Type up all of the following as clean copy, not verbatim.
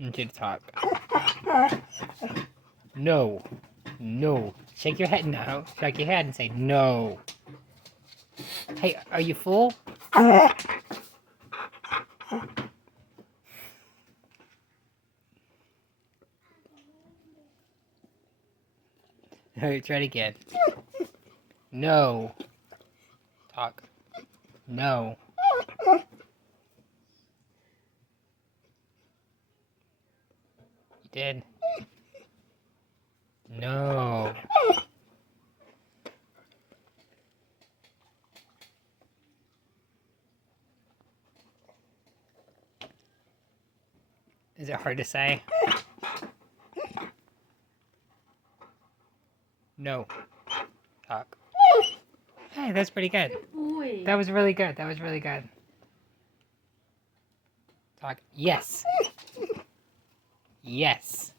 into the talk. No. No. Shake your head now. Shake your head and say no. Hey, are you full? Alright, try it again. No. Talk. No. You did. No. Is it hard to say? No. Talk. Hey, that's pretty good. That was really good. That was really good. Talk. Yes. Yes.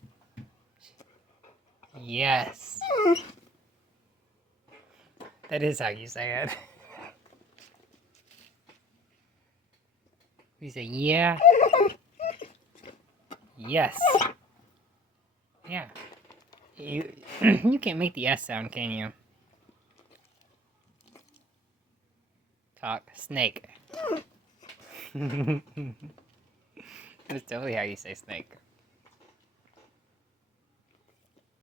Yes. That is how you say it. You say yeah. Yes. Yeah. You you can't make the S sound, can you? Talk. Snake. That's totally how you say snake.